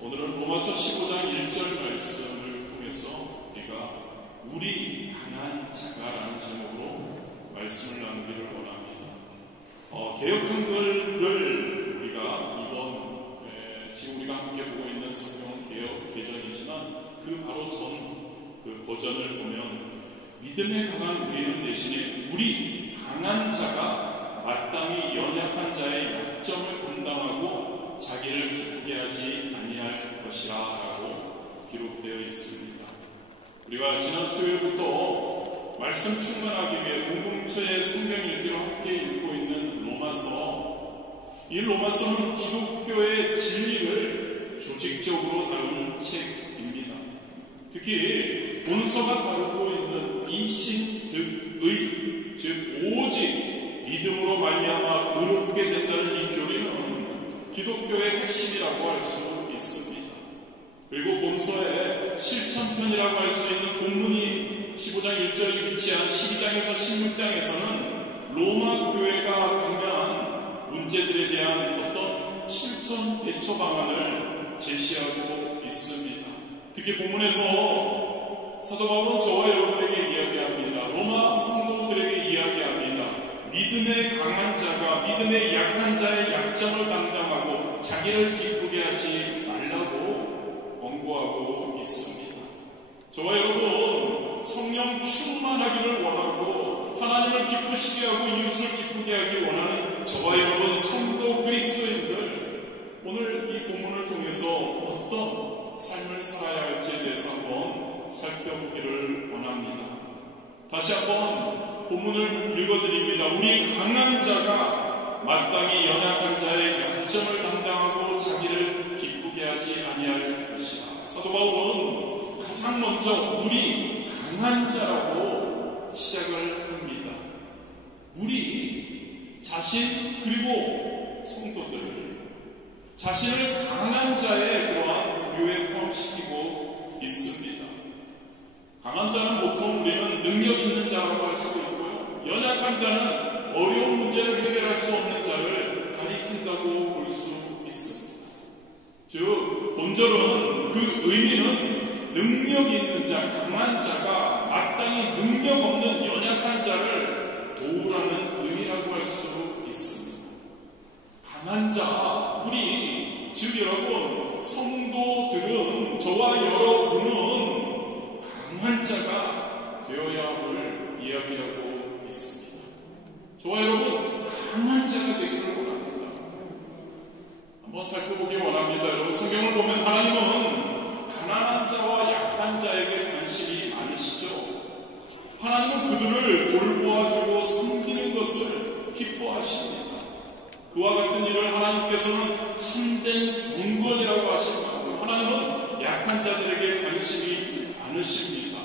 오늘은 로마서 15장 1절 말씀을 통해서 우리가 우리 강한 자가라는 제목으로 말씀을 나누기를 원합니다. 개역 한글을 우리가 이번 지금 우리가 함께 보고 있는 성경 개역 개정이지만 그 바로 전 그 버전을 보면 믿음에 강한 우리는 대신에 우리 강한 자가 마땅히 연약한 자의 약점을 감당하고 자기를 기쁘게 하지 아니할 것이라 라고 기록되어 있습니다. 우리가 지난 수요일부터 말씀 충만하기 위해 공동체의 성경 읽기로 함께 읽고 있는 로마서, 이 로마서는 기독교의 진리를 조직적으로 다루는 책입니다. 특히 본서가 다루고 있는 이신득의, 즉 오직 믿음으로 말미암아 의롭게 된다는 이 교리는 기독교의 핵심이라고 할 수 있습니다. 그리고 본서의 실천편이라고 할 수 있는 본문이 15장 1절에 위치한 12장에서 16장에서는 로마 교회가 당면한 문제들에 대한 어떤 실천 대처 방안을 제시하고 있습니다. 특히 본문에서 사도 바울은 저와 여러분에게 이야기합니다. 로마 성도들에게 이야기합니다. 믿음의 강한 자가 믿음의 약한 자의 약점을 담당하고 자기를 기쁘게 하지 말라고 권고하고 있습니다. 저와 여러분, 성령 충만하기를 원하고 하나님을 기쁘시게 하고 이웃을 기쁘게 하기 원하는 저와 여러분 성도 그리스도인들, 오늘 이 본문을 통해서 어떤 삶을 살아야 할지에 대해서 한번 살펴보기를 원합니다. 다시 한번 본문을 읽어드립니다. 우리 강한 자가 마땅히 연약한 자의 약점을 담당하고 자기를 기쁘게 하지 아니할 것이라. 사도 바울은 가장 먼저 우리 강한 자라고 시작을 합니다. 우리 자신 그리고 성도들 자신을 강한 자의 그러한 부류에 포함시키고 있습니다. 강한 자는 보통 우리는 능력 있는 자라고 할 수 있고요, 연약한 자는 어려운 문제를 해결할 수 없는 자를 가리킨다고 볼 수 있습니다. 즉 본절은 그 의미는 능력 있는 자, 강한 자가 마땅히 능력 없는 연약한 자를 도우라는 의미라고 할 수 있습니다. 강한 자, 우리, 즉 여러분 성도들은, 저와 여러분은 강한 자가 되어야 함을 이야기하고 있습니다. 저와 여러분 강한 자가 되기를 원합니다. 한번 살펴보기 원합니다. 여러분 성경을 보면 하나님은 가난한 자와 약한 자에게 관심이 많으시죠. 하나님은 그들을 돌보아주고 섬기는 것을 기뻐하십니다. 그와 같은 일을 하나님께서는 참된 동건이라고 하시고, 하나님은 약한 자들에게 관심이 많으십니다.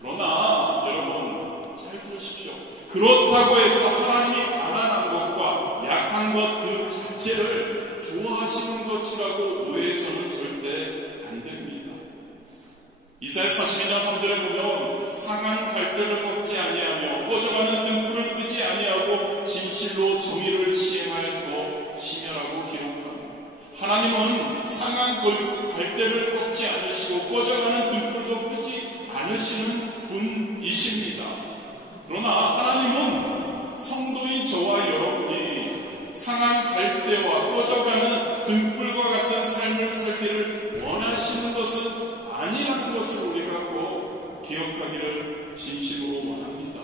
그러나 여러분 잘 들으십시오. 그렇다고 해서 하나님이 가난한 것과 약한 것 그 자체를 좋아하시는 것이라고 오해해서는 절대 안 됩니다. 이사야 42장 3절에 보면 상한 갈대를 꺾지 아니하며 꺼져가는 등불을 끄지 아니하고 진실로 정의를 시행할 것이냐라고 기록합니다. 하나님은 상한 갈대를 꺾지 않으시고 꺼져가는 등불도 끄지 않으시는 분이십니다. 그러나 하나님은 성도인 저와 여러분이 상한 갈대와 꺼져가는 등불과 같은 삶을 살기를 원하시는 것은 아니라는 것을 우리가 꼭 기억하기를 진심으로 원합니다.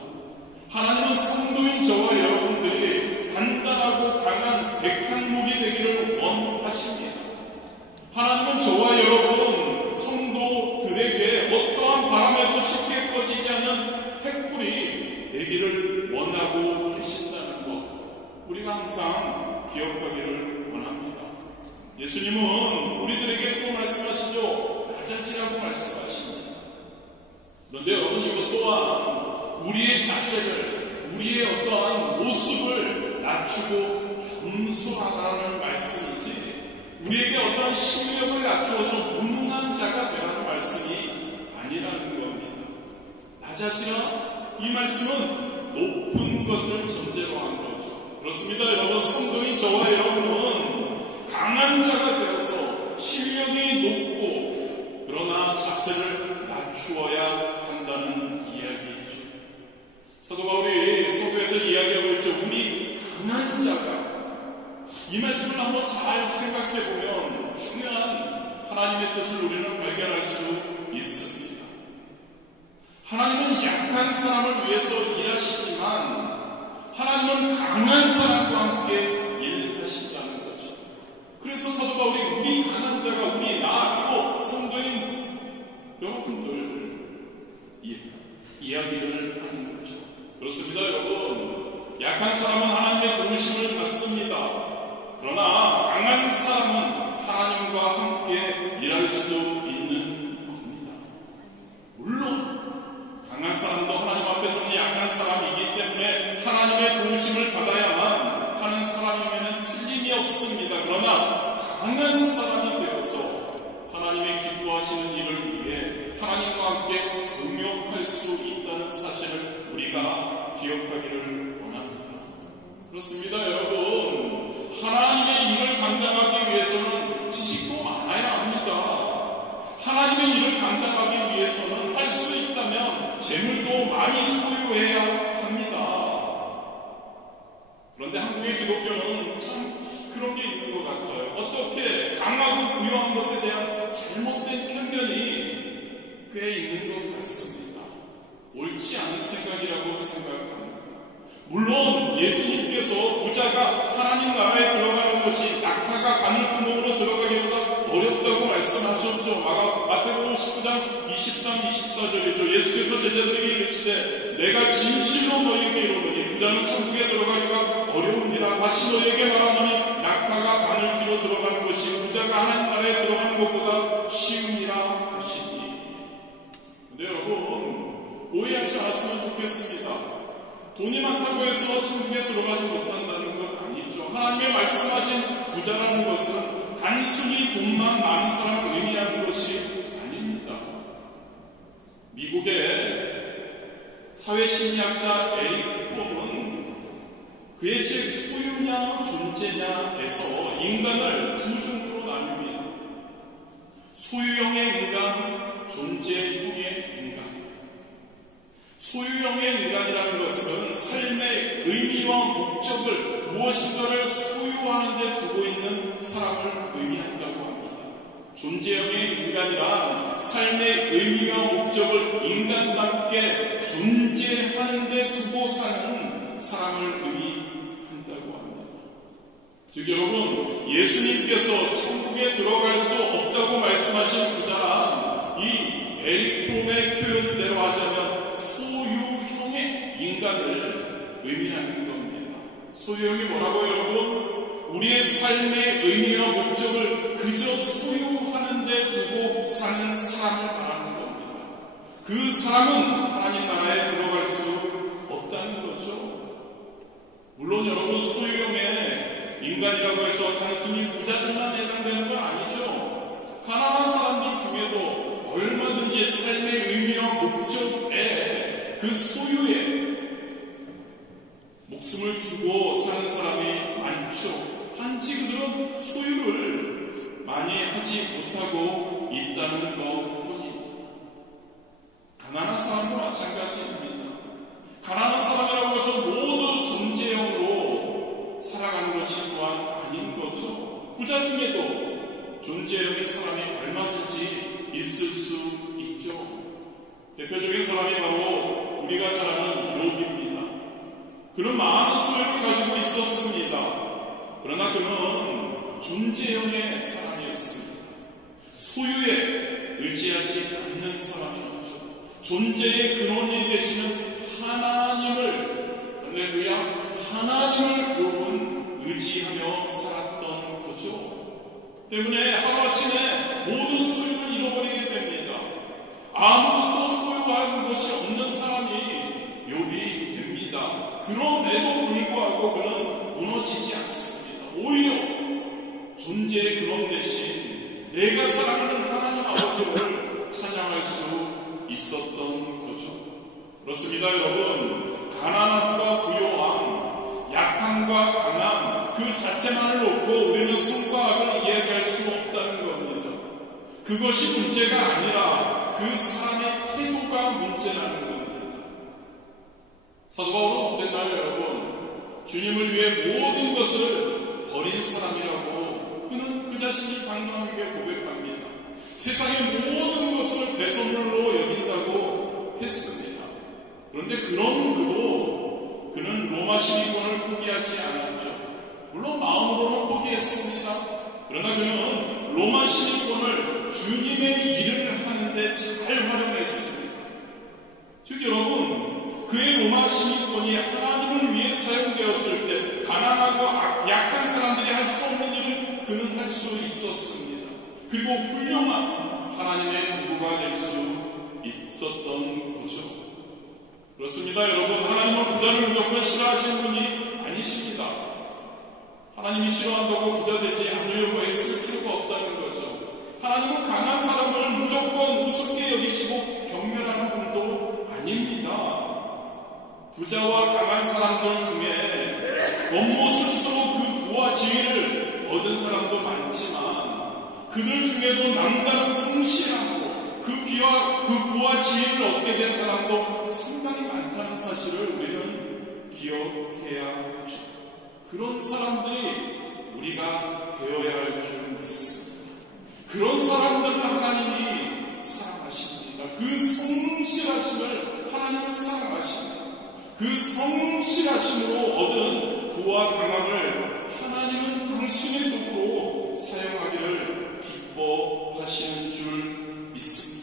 하나님은 성도인 저와 여러분들이 단단하고 강한 백향목이 되기를 원하십니다. 하나님은 저와 여러분 성도들에게 어떠한 바람에도 쉽게 꺼지지 않는 횃불이 되기를 원하고 계신다는 것, 우리가 항상 기억하기를 원합니다. 예수님은 우리들에게 또 말씀하시죠. 낮아지라고 말씀하십니다. 그런데 여러분 이것 또한 우리의 자세를, 우리의 어떠한 모습을 낮추고 겸손하라는 말씀이지, 우리에게 어떠한 심력을 낮추어서 무능한 자가 되라는 말씀이 아니라는 겁니다. 낮아지라, 이 말씀은 높은 것을 전제로 한 거죠. 그렇습니다. 여러분 성도인 저와 여러분은 강한 자가 되어서 신뢰 하나님의 뜻을 우리는 발견할 수 있습니다. 하나님은 약한 사람을 위해서 일하시지만 하나님은 강한 사람과 함께 일하신다는 거죠. 그래서 사도 바울이 우리 강한 자가 우리 나 그리고 성도인 여러분들 이야기를 하는 거죠. 그렇습니다, 여러분. 약한 사람은 하나님의 도우심을 받습니다. 그러나 강한 사람은 하나님과 함께 일할 수 있는 겁니다. 물론 강한 사람도 하나님 앞에서는 약한 사람이기 때문에 하나님의 도우심을 받아야만 하는 사람이면 틀림이 없습니다. 그러나 강한 사람이 되어서 하나님의 기뻐하시는 일을 위해 하나님과 함께 동역할 수 있다는 사실을 우리가 기억하기를 원합니다. 그렇습니다, 여러분. 하나님의 일을 감당하기 위해서는 지식도 많아야 합니다. 하나님의 일을 감당하기 위해서는 할 수 있다면 재물도 많이 소유해야 합니다. 그런데 한국의 기독교는 참 그런 게 있는 것 같아요. 어떻게 강하고 부유한 것에 대한 잘못된 편견이 꽤 있는 것 같습니다. 옳지 않은 생각이라고 생각합니다. 물론 예수님께서 부자가 하나님 나라에 들어가는 것이 낙타가 바늘구멍으로 들어가기보다 어렵다고 말씀하셨죠. 마태복음 19장 23, 24절이죠. 예수께서 제자들에게 이르시되 내가 진실로 너희에게 이르노니 부자는 천국에 들어가기가 어려우니라. 다시 너희에게 말하노니 낙타가 바늘귀로 들어가는 것이 부자가 하나님 나라에 들어가는 것보다 쉬우니라 하시니. 근데 여러분, 오해하지 않았으면 좋겠습니다. 돈이 많다고 해서 천국에 들어가지 못한다는 것 아니죠. 하나님의 말씀하신 부자라는 것은 단순히 돈만 많은 사람을 의미하는 것이 아닙니다. 미국의 사회심리학자 에릭 프롬은 그의 책 소유냐 존재냐에서 인간을 두 종류로 나눕니다. 소유형의 인간, 존재형의 인간. 소유형의 인간이라는 것은 삶의 의미와 목적을 무엇인가를 소유하는 데 두고 있는 사람을 의미한다고 합니다. 존재형의 인간이란 삶의 의미와 목적을 인간답게 존재하는 데 두고 사는 사람을 의미한다고 합니다. 즉 여러분, 예수님께서 천국에 들어갈 수 없다고 말씀하신 부자란 이 에릭 프롬의 표현대로 하자면 소유형의 인간을 의미하는 겁니다. 소유형이 뭐라고 여러분? 우리의 삶의 의미와 목적을 그저 소유하는 데 두고 사는 사람을 말하는 겁니다. 그 사람은 하나님 나라에 들어갈 수 없다는 거죠. 물론 여러분, 소유형의 인간이라고 해서 단순히 부자들만 해당되는 건 아니죠. 가난한 사람들 중에도 얼마든지 삶의 의미와 목적에 그 소유에 목숨을 주고 사는 사람이 많죠. 단지 그들은 소유를 많이 하지 못하고 있다는 것뿐입니다. 가난한 사람도 마찬가지입니다. 가난한 사람이라고 해서 모두 존재형으로 살아가는 것이 또한 아닌 거죠. 부자 중에도 존재형의 사람이 얼마든지 있을 수 있죠. 대표적인 사람이 바로 우리가 잘 아는 욥입니다. 그는 많은 소유를 가지고 있었습니다. 그러나 그는 존재형의 사람이었습니다. 소유에 의지하지 않는 사람이었죠. 존재의 근원이 되시는 하나님을, 할렐루야, 하나님을 욥은 의지하며 살았던 거죠. 때문에 하루아침에 모든 소유를 잃어버리게 됩니다. 아무것도 소유할 것이 없는 사람이 욥이 됩니다. 그럼에도 불구하고 그는 무너지지 않습니다. 오히려 존재의 근원 대신 내가 사랑하는 하나님 아버지를 찬양할 수 있었던 거죠. 그렇습니다, 여러분. 가난함과 부요함, 약함과 강함 그 자체만을 놓고 우리는 승과 악을 이야기할 수 없다는 겁니다. 그것이 문제가 아니라 그 사람의 태도가 문제라는 겁니다. 사도 바울은 어땠나요, 여러분? 주님을 위해 모든 것을 버린 사람이라고 그는 그 자신이 당당하게 고백합니다. 세상의 모든 것을 내 선물로 여긴다고 했습니다. 그런데 그는 로마 시민권을 포기하지 않았죠. 물론 마음으로는 포기했습니다. 그러나 그는 로마 시민권을 주님의 일을 하는데 잘 활용했습니다. 즉 여러분, 그의 로마 시민권이 하나님을 위해 사용되었을 때 가난하고 약한 사람들이 할 수 없는 일을 그는 할 수 있었습니다. 그리고 훌륭한 하나님의 도구가 될 수 있었던 거죠. 그렇습니다. 여러분, 하나님은 부자를 무조건 싫어하시는 분이 아니십니다. 하나님이 싫어한다고 부자 되지 않으려고 애쓸 필요가 없다는 거죠. 하나님은 강한 사람을 무조건 우습게 여기시고 경멸하는 분도 아닙니다. 부자와 강한 사람들 중에 겉모습으로 그 부와 지위를 얻은 사람도 많지만 그들 중에도 남다른 성실함으로 그 부와 지위를 얻게 된 사람도 상당히 많다는 사실을 우리는 기억해야 하죠. 그런 사람들이 우리가 되어야 할 줄 믿습니다. 그런 사람들을 하나님이 사랑하십니다. 그 성실하심을 하나님은 사랑하십니다. 그 성실하심으로 얻은 부와 강함을 하나님은 당신의 도구로 사용하기를 기뻐하시는 줄 믿습니다.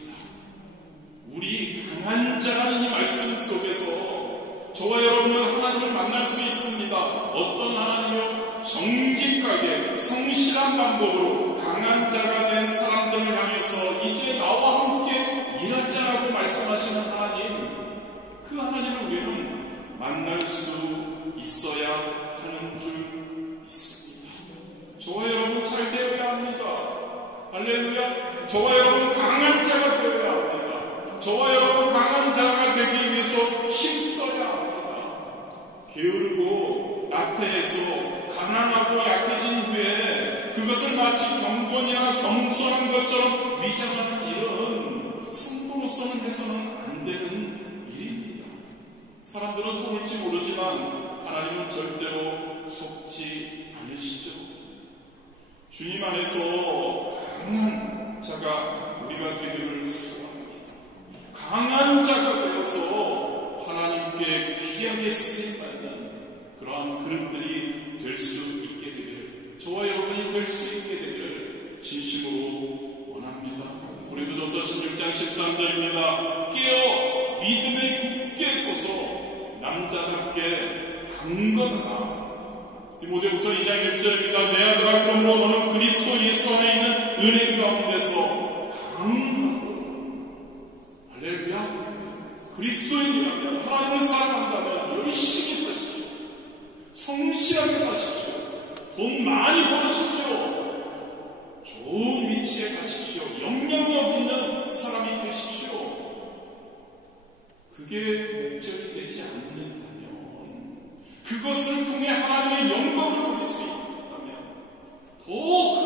우리 강한 자라는 이 말씀 속에서 저와 여러분은 하나님을 만날 수 있습니다. 어떤 하나님이요? 정직하게 성실한 방법으로 강한 자가 된 사람들을 향해서 이제 나와 함께 일하자라고 말씀하시는 하나님, 그 하나님을 우리는 만날 수 있어야 하는 줄 믿습니다. 저와 여러분 잘 되어야 합니다. 할렐루야. 저와 여러분 강한 자가 되어야 합니다. 저와 여러분 강한 자가 되기 위해서 힘써야 합니다. 게으르고 나태해서 가난하고 약해진 후에 그것을 마치 경건이나 겸손한 것처럼 위장하는 일은 성도로서는 해서는 안 되는 일입니다. 사람들은 속을지 모르지만 하나님은 절대로 속지 않으시죠. 주님 안에서 강한 자가 우리가 되기를 소원합니다. 강한 자가 되어서 하나님께 귀하게 쓰임받는 그러한 그릇들이 될 수 있게 되기를, 저와 여러분이 될 수 있게 되기를 진심으로 원합니다. 고린도전서 16장 13절입니다. 깨어 믿음에 굳게 서서 남자답게 강건하라. 디모데후서 2장 1절입니다. 내 아들아, 그러므로 너는 그리스도 예수 안에 있는 은혜 가운데서 강하고, 할렐루야. 그리스도인이라면, 하나님을 사랑한다면 열심히 사십시오. 성실하게 사십시오. 돈 많이 벌으십시오. 좋은 위치에 가십시오. 영향력 있는 사람이 되십시오. 그게 목적이 되지 않는다면, 그것을 통해 하나님의 영광을 돌릴 수 있다면 더 큰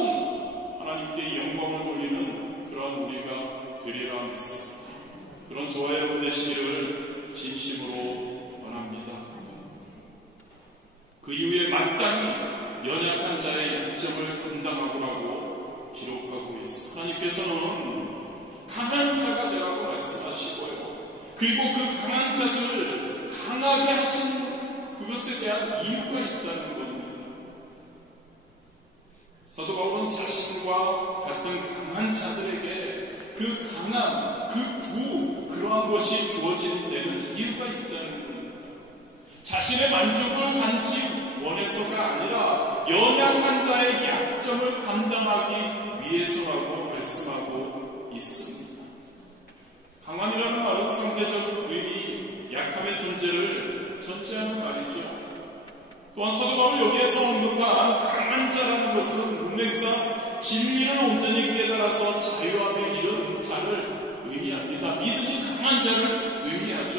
하나님께 영광을 돌리는 그런 우리가 되리라 믿습니다. 그런 저와 여러분 되시기를 진심으로 원합니다. 그 이후에 마땅히 연약한 자의 약점을 감당하고라고 기록하고 있습니다. 하나님께서는 강한 자가 되라고 말씀하시고요. 그리고 그 강한 자들을 강하게 하신 그것에 대한 이유가 있다는 겁니다. 사도 바울은 자신과 같은 강한 자들에게 그 강함, 그러한 것이 주어질 때는 이유가 있다는 겁니다. 자신의 만족을 단지 원해서가 아니라 연약한 자의 약점을 감당하기 위해서라고 말씀하고 있습니다. 강함이라는 말은 상대적 의미, 약함의 존재를 전제하는 말이죠. 또한 사도 바울 여기에서 언급한 강한 자라는 것은 문맥상 진리를 온전히 깨달아서 자유함에 이른 자를 의미합니다. 믿음이 강한 자를 의미하죠.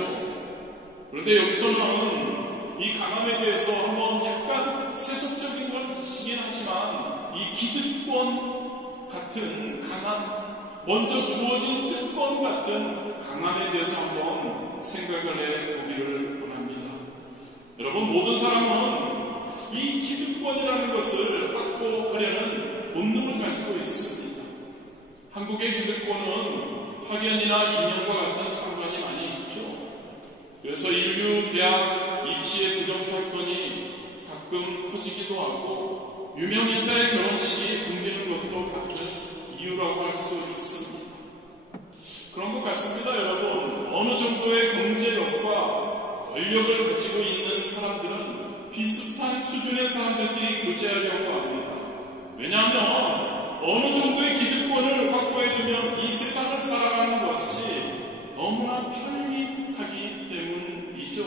그런데 여기서는 이 강함에 대해서 한번 약간 세속적인 것이긴 하지만 이 기득권 같은 강함, 먼저 주어진 특권 같은 강함에 대해서 한번 생각을 해보기를 원합니다. 여러분, 모든 사람은 이 기득권이라는 것을 확보하려는 본능을 가지고 있습니다. 한 한국의 기득권은 학연이나 인연과 같은 상관이 많이 있죠. 그래서 인류 대학 입시의 부정사건이 가끔 터지기도 하고 유명인사의 결혼식이 붐비는 것도 같은 이유라고 할 수 있습니다. 그런 것 같습니다. 여러분, 어느 정도의 경제력과 권력을 가지고 있는 사람들은 비슷한 수준의 사람들끼리 교제하려고 합니다. 왜냐하면 어느 정도의 기득권을 확보해두면 이 세상을 살아가는 것이 너무나 편리하기 때문이죠.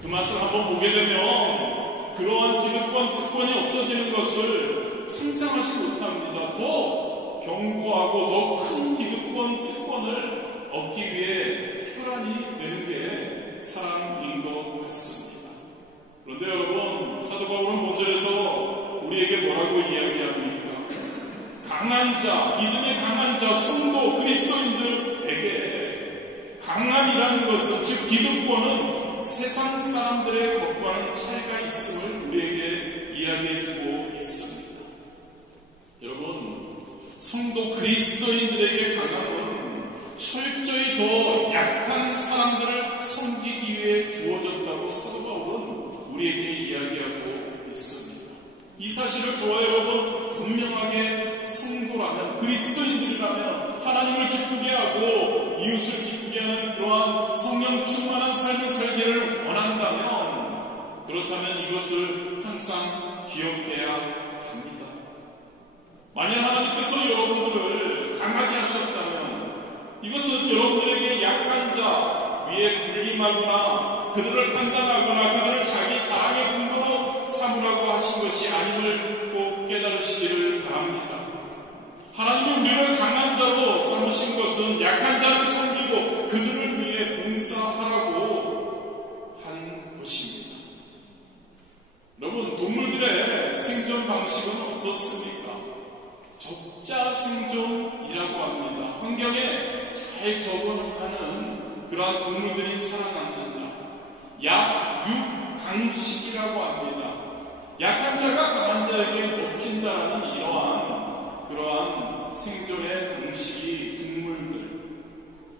그 맛을 한번 보게 되면 그러한 기득권, 특권이 없어지는 것을 상상하지 못합니다. 더 견고하고 더 큰 기득권, 특권을 얻기 위해 혈안이 되는 게 사람인 것 같습니다. 그런데 여러분, 사도 바울은 본절에서 우리에게 뭐라고 이야기합니까? 강한 자, 믿음의 강한 자, 성도, 그리스도인들에게 강함이라는 것은, 즉 기득권은 세상 사람들의 것과는 차이가 있음을 우리에게 이야기해주고 있습니다. 여러분, 성도 그리스도인들에게 강함은 철저히 더 약한 사람들을 섬기기 위해 주어졌다고 사도 바울은 우리에게 이야기하고 있습니다. 이 사실을 저와 여러분 분명하게 성도라면, 그리스도인들이라면 하나님을 기쁘게 하고 이웃을 기쁘게 하는 그러한 성령 충만한 삶을 살기를 원한다면, 그렇다면 이것을 항상 기억해야 합니다. 만약 하나님께서 여러분들을 강하게 하셨다면 이것은 여러분들에게 약한 자 위에 군림하거나 그들을 판단하거나 그들을 자기 자랑의 근거로 삼으라고 하신 것이 아님을 꼭 깨달으시기를 바랍니다. 하나님이 우리를 강한 자로 삼으신 것은 약한 자를 섬기고 그들을 위해 봉사하라고 한 것입니다. 여러분, 동물들의 생존 방식은 어떻습니까? 적자 생존이라고 합니다. 환경에 잘 적응하는 그러한 동물들이 살아납니다. 약육강식이라고 합니다. 약한 자가 강한 자에게 먹힌다라는 그러한 생존의 방식이 동물들.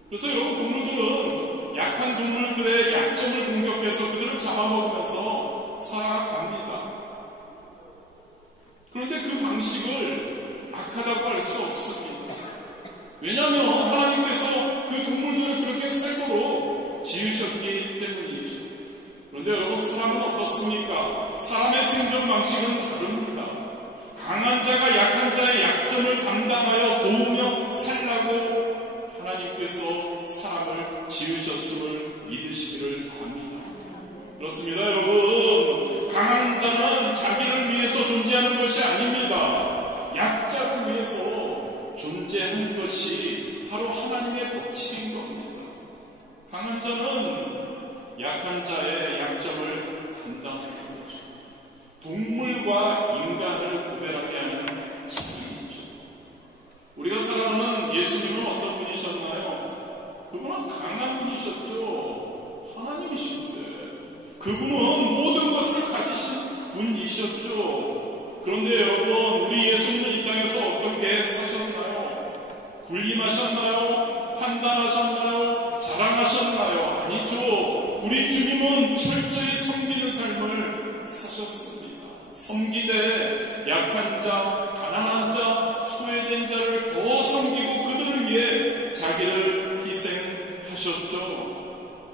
그래서 여러분, 동물들은 약한 동물들의 약점을 공격해서 그들을 잡아먹으면서 살아갑니다. 그런데 그 방식을 악하다고 할 수 없습니다. 왜냐하면 하나님께서 그 동물들을 그렇게 살도록 지으셨기 때문이죠. 그런데 여러분, 사람은 어떻습니까? 사람의 생존 방식은 다릅니다. 강한 자가 약한 자의 약점을 담당하여 도우며 살라고 하나님께서 사람을 지으셨음을 믿으시기를 바랍니다. 그렇습니다, 여러분. 강한 자는 자기를 위해서 존재하는 것이 아닙니다. 약자를 위해서 존재하는 것이 바로 하나님의 법칙인 겁니다. 강한 자는 약한 자의 약점을 담당하는 거죠. 동물과 인간을 구별하게 하는 자리이죠. 우리가 살아가는 예수님은 어떤 분이셨나요? 그분은 강한 분이셨죠. 하나님이신데 그분은 모든 것을 가지신 분이셨죠. 그런데 여러분, 우리 예수님은 이 땅에서 어떻게 사셨나요? 군림하셨나요? 판단하셨나요? 자랑하셨나요? 아니죠. 우리 주님은 철저히 섬기는 삶을 사셨습니다. 섬기되 약한 자, 가난한 자, 소외된 자를 더 섬기고 그들을 위해 자기를 희생하셨죠.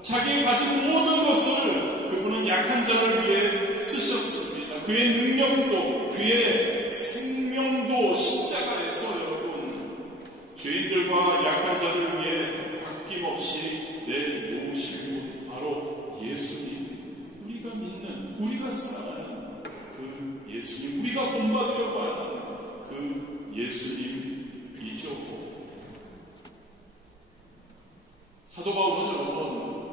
자기 가진 모든 것을 그분은 약한 자를 위해 쓰셨습니다. 그의 능력도, 그의 생명도 십자가에서 여러분, 죄인들과 약한 자를 위해 아낌없이 내놓으신 분, 바로 예수님. 우리가 믿는, 우리가 사랑하는 그 예수님, 우리가 본받으려고 하는 그 예수님이죠. 사도 바울은 여러분,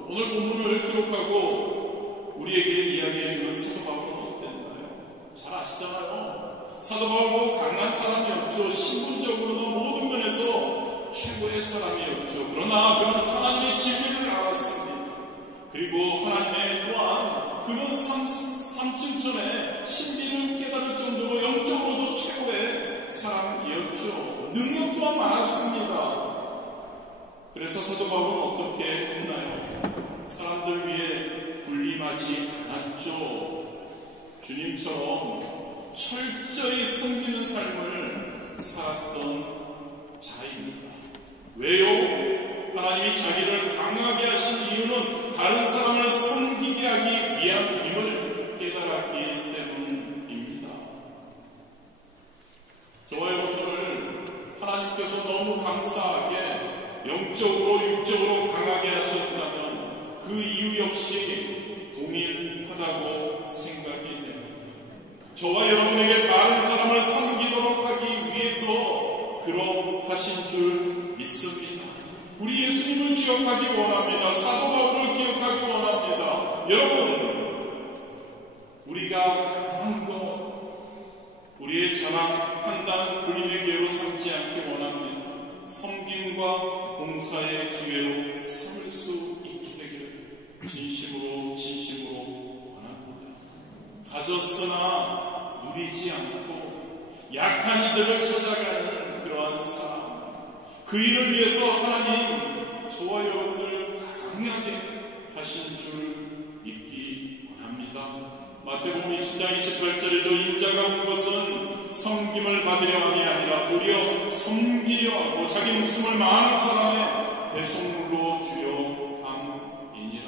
오늘 본문을 기록하고 우리에게 이야기해주는 사도 바울은 어땠나요? 잘 아시잖아요. 사도 바울은 강한 사람이었죠. 신분적으로도 모든 면에서 최고의 사람이었죠. 그러나 그는 하나님의 진리를 알았습니다. 그리고 하나님의 또한 그는 삼층천의 신비를 깨달을 정도로 영적으로도 최고의 사람이었죠. 능력 또한 많았습니다. 그래서 사도 바울은 어떻게 했나요? 사람들 위해 군림하지 않았죠. 주님처럼 철저히 섬기는 삶을 살았던 자입니다. 왜요? 하나님이 자기를 강하게 하신 이유는 다른 사람을 섬기게 하기 위함임을 깨달았기 때문입니다. 저와 여러분을 하나님께서 너무 감사하게 영적으로 육적으로 강하게 하셨다면 그 이유 역시 동일하다고 생각이 됩니다. 저와 여러분에게 다른 사람을 섬기도록 하기 위해서 그러하신 줄 믿습니다. 우리 예수님을 기억하기 원합니다. 사도 바울을 기억하기 원합니다. 여러분, 우리가 강한 것, 우리의 자랑, 판단, 군림의 기회로 삼지 않기 원합니다. 섬김과 봉사의 기회로 삼을 수 있게 되기를 진심으로 원합니다. 가졌으나 누리지 않고 약한 이들을 찾아가는 그러한 삶, 그 일을 위해서 하나님 저와 여러분을 강하게 하신 줄 믿기 원합니다. 마태복음 20장 28절에도 인자가 온 것은 섬김을 받으려 함이 아니라 도리어 섬기려 하고 자기 목숨을 많은 사람의 대속물로 주려 함이니라.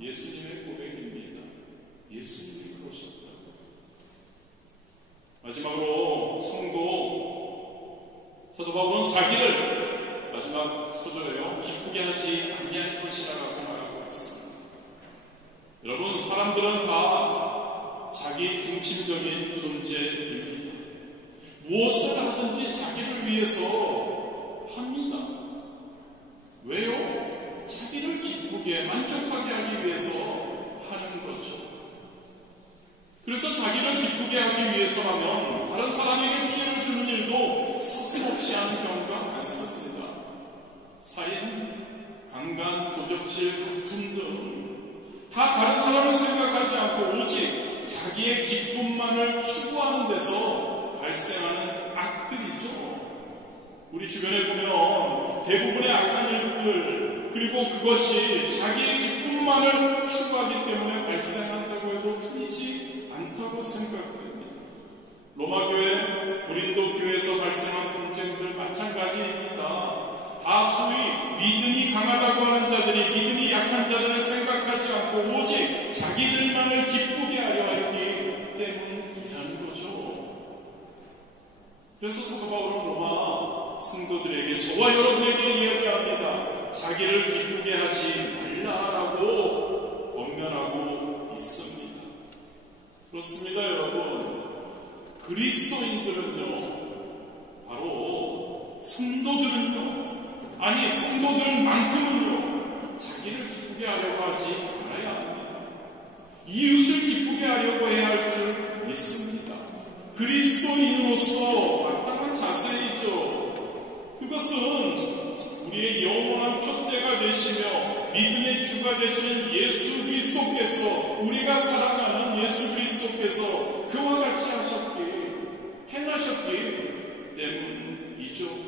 예수님의 고백입니다. 예수님이 그러셨다고. 마지막으로 성도 사도 바울은 자기를 마지막 소절에요. 기쁘게 하지 아니할 것이라고 말하고 있습니다. 여러분, 사람들은 다 자기 중심적인 존재입니다. 무엇을 하든지 자기를 위해서 합니다. 왜요? 자기를 기쁘게 만족하게 하기 위해서 하는 거죠. 그래서 자기를 기쁘게 하기 위해서라면 다른 사람에게 피해를 주는 일도 서슴없이 하는 경우가 많습니다. 사인, 강간, 도적질, 다툼 등 다 다른 사람을 생각하지 않고 오직 자기의 기쁨만을 추구하는 데서 발생하는 악들이죠. 우리 주변에 보면 대부분의 악한 일들, 그리고 그것이 자기의 기쁨만을 추구하기 때문에 발생한다고 해도 틀리지 않다고 생각됩니다. 로마교회, 고린도교회에서 발생한 분쟁들 마찬가지입니다. 다 소위 믿음이 강하다고 하는 자들이 믿음이 약한 자들을 생각하지 않고 오직 자기들만을 기쁘게 하려 했기 때문이라는 거죠. 그래서 사도 바울은 로마 성도들에게, 저와 여러분에게 이야기합니다. 자기를 기쁘게 하지 말라라고 권면하고 있습니다. 그렇습니다, 여러분. 그리스도인들은요, 바로 성도들은요, 아니 성도들만큼은요, 자기를 기쁘게 하려고 하지 말아야 합니다. 이웃을 기쁘게 하려고 해야 할 줄 믿습니다. 그리스도인으로서 마땅한 자세이죠. 그것은 우리의 영원한 표대가 되시며 믿음의 주가 되시는 예수 그리스도께서, 우리가 사랑하는 예수 그리스도께서 그와 같이 행하셨기 때문이죠.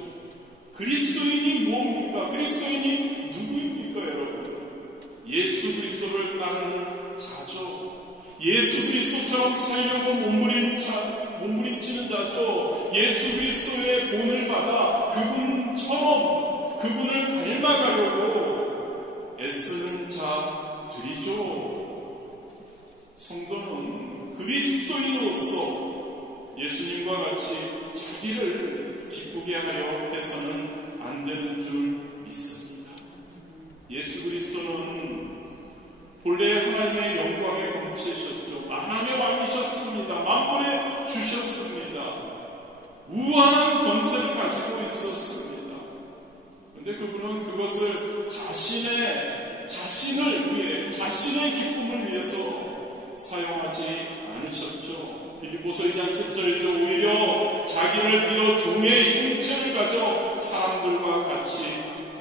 그리스도인이 뭡니까? 그리스도인이 누구입니까, 여러분? 예수 그리스도를 따르는 자죠. 예수 그리스도처럼 살려고 몸부림치는 자죠. 예수 그리스도의 본을 받아 그분처럼, 그분을 닮아가려고 애쓰는 자들이죠. 성도는 그리스도인으로서 예수님과 같이 자기를 기쁘게 하려 해서는 안 되는 줄 믿습니다. 예수 그리스도는 본래 하나님의 영광의 본체셨죠. 만왕의 왕이셨습니다. 만물에 주셨습니다. 우아한 권세를 가지고 있었습니다. 그런데 그분은 그것을 자신을 위해, 자신의 기쁨을 위해서 사용하지 않으셨죠. 빌립보서 2장 7절이죠. 오히려 자기를 비워 종의 형체를 가져 사람들과 같이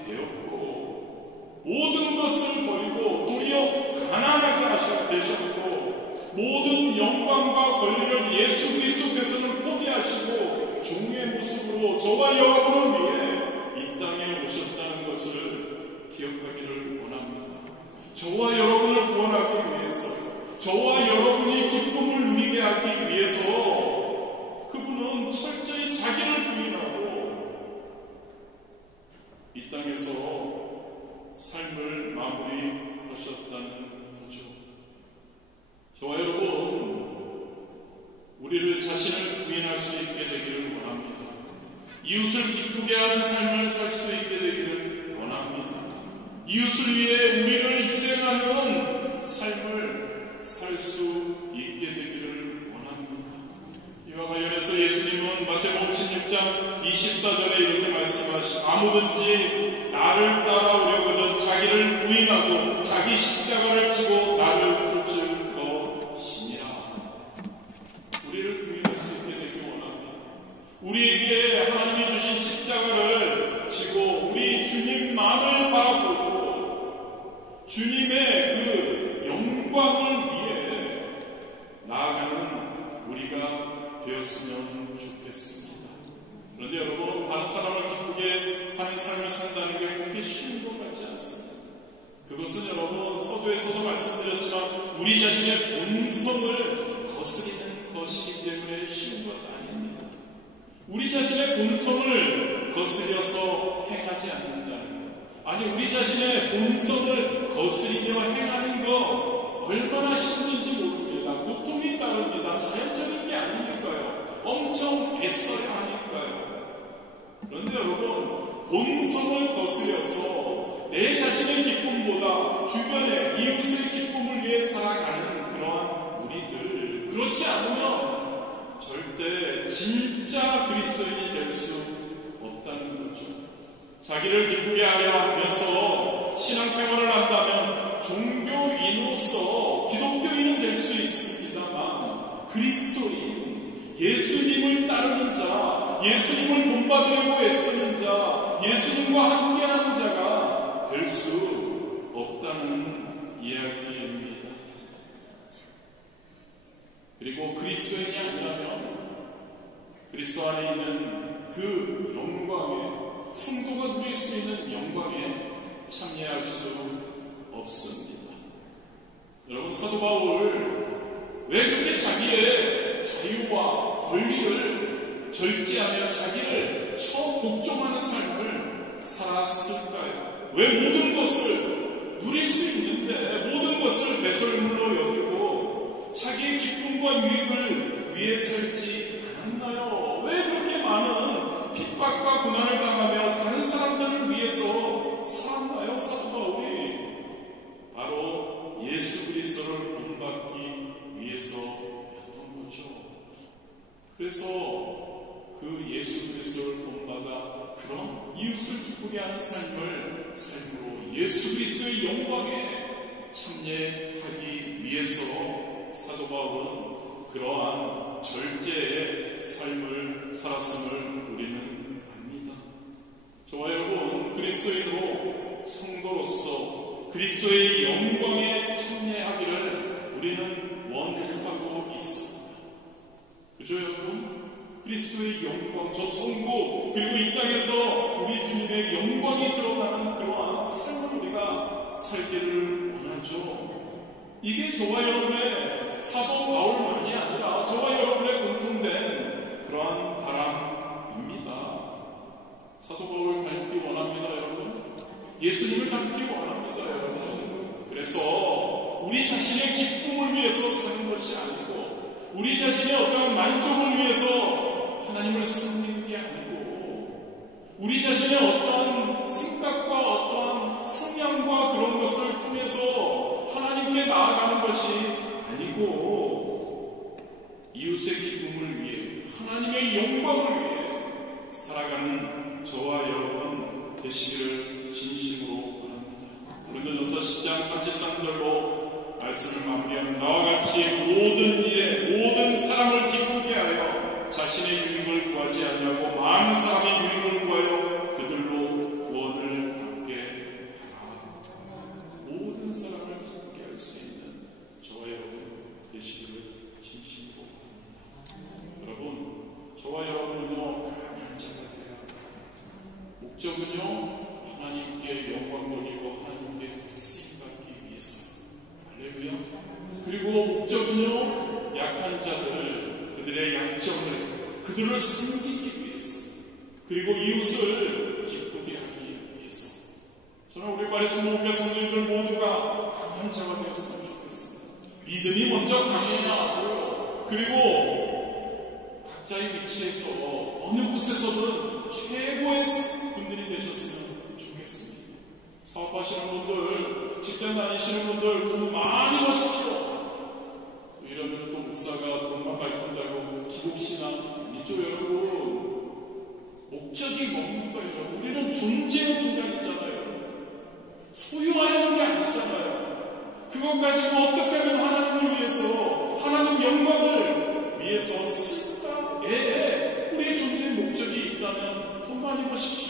되었고, 모든 것을 버리고 도리어 가난하게 되셨고, 모든 영광과 권리를 예수 그리스도께서는 포기하시고 종의 모습으로 그리스도 저와 여러분을 위해 이 땅에 오셨다는 것을 기억하기를 원합니다. 저와 여러분을 구원하기 위해서, 저와 여러분이 기쁨을 누리게 하기 위해서 그분은 철저히 자기를 부인하고 이 땅에서 삶을 마무리하셨다는 거죠. 저와 여러분, 우리를 자신을 부인할 수 있게 되기를 원합니다. 이웃을 기쁘게 하는 삶을 살 수 있게 되기를 원합니다. 이웃을 위해 우리를 희생하는 삶을 살 수 있게 되기를 원합니다. 이와 관련해서 예수님은 마태복음 16장 24절에 이렇게 말씀하시고, 아무든지 나를 따라오려거든 자기를 부인하고 자기 십자가를 지고 나를 쫓을 것이니라. 우리를 부인할 수 있게 되기 원합니다. 우리에게 하나님이 주신 십자가를 지고 우리 주님만을 바라보고 주님의 그 영광을 위해 나아가는 우리가 되었으면 좋겠습니다. 그런데 여러분, 다른 사람을 기쁘게 하는 삶을 산다는 게 그렇게 쉬운 것 같지 않습니다. 그것은 여러분, 서두에서도 말씀드렸지만 우리 자신의 본성을 거스리는 것이기 때문에 쉬운 것 아닙니다. 우리 자신의 본성을 거스려서 행하지 않는다는 것, 아니 우리 자신의 본성을 거스리며 행하는 거 얼마나 힘든지 모릅니다. 고통이 따릅니다. 자연적인 게 아니니까요. 엄청 애써야 하니까요. 그런데 여러분, 본성을 거스려서 내 자신의 기쁨보다 주변의 이웃의 기쁨을 위해 살아가는 그러한 우리들, 그렇지 않으면 절대 진짜 그리스도인이 될 수 없다는 거죠. 자기를 기쁘게 하려 하면서 신앙생활을 한다면 종교인으로서 기독교인은 될 수 있습니다만 그리스도인, 예수님을 따르는 자, 예수님을 본받으려고 애쓰는 자, 예수님과 함께하는 자가 될 수 없다는 이야기입니다. 그리고 그리스도인이 아니라면 그리스도 안에 있는 그 영광에, 성도가 누릴 수 있는 영광에 참여할 수 없습니다. 여러분, 사도 바울 왜 그렇게 자기의 자유와 권리를 절제하며 자기를 처복종하는 삶을 살았을까요? 왜 모든 것을 누릴 수 있는데 모든 것을 배설물로 여기고 자기의 기쁨과 유익을 위해 살지 않았나요? 왜 그렇게 많은 핍박과 고난을 당하며 다른 사람들을 위해서 살았나요? 사도 바울이 바로 예수 그리스도를 본받기 위해서였던 거죠. 그래서 그 예수 그리스도를 본받아 그런 이웃을 기쁘게 하는 삶을 삶으로 예수 그리스도의 영광에 참여하기 위해서 사도 바울은 그러한 절제의 삶을 살았음을 우리는 압니다. 저와 여러분, 그리스도인으로 성도로서 그리스도의 영광에 참여하기를 우리는 원하고 있습니다. 그죠 여러분? 그리스도의 영광, 저 천국, 그리고 이 땅에서 우리 주님의 영광이 드러나는 그러한 삶을 우리가 살기를 원하죠. 이게 저와 여러분의 사도 바울만이 아니라 저와 여러분의 공통된 그러한 바람입니다. 사도 바울을 닮기 원합니다, 여러분. 예수님을 닮기 원합니다, 여러분. 그래서 우리 자신의 기쁨을 위해서 사는 것이 아니고 우리 자신의 어떤 만족을 위해서 하나님을 섬기는 게 아니고 우리 자신의 어떠한 생각과 어떠한 성향과 그런 것을 통해서 하나님께 나아가는 것이 아니고 이웃의 기쁨을 위해 하나님의 영광을 위해 살아가는 저와 여러분 되시기를 진심으로 바랍니다. 고린도전서 10장 33절로 말씀을 마무리하면 나와 같이 모든 일에 모든 사람을 기쁘게 하여 자신의 유익을 구하지 아니하고 많은 사람의 유익을 구하여 그들로 구원을 받게 하라. 모든 사람을 기쁘게 할 수 있는 저와 여러분 되시기를 진심으로 바랍니다. 여러분, 저와 여러분은요 강한 자가 목적은요, 하나님께 영광 돌리고 하나님께 쓰임 받기 위해서. 할렐루야. 그리고 목적은요, 약한 자들을, 그들의 약점을, 그들을 섬기기 위해서. 그리고 이웃을 기쁘게 하기 위해서. 저는 우리 바리새인 목회 성도님들 모두가 강한 자가 되었으면 좋겠습니다. 믿음이 먼저 강해야 하고, 그리고 각자의 위치에서 어느 곳에서든 최고의 분들이 되셨으면 좋겠습니다. 사업하시는 분들, 직장 다니시는 분들 돈 많이 버십시오. 이러면 또 목사가 돈만 밝힌다고 기복신앙 아니죠, 여러분. 목적이 뭡니까, 여러분? 우리는 존재의 문장이잖아요. 소유하려는 게 아니잖아요. 그것 가지고 어떻게 하면 하나님을 위해서, 하나님 영광을 위해서 쓸까? 우리의 존재의 목적이 있다면 돈 많이 버십시오.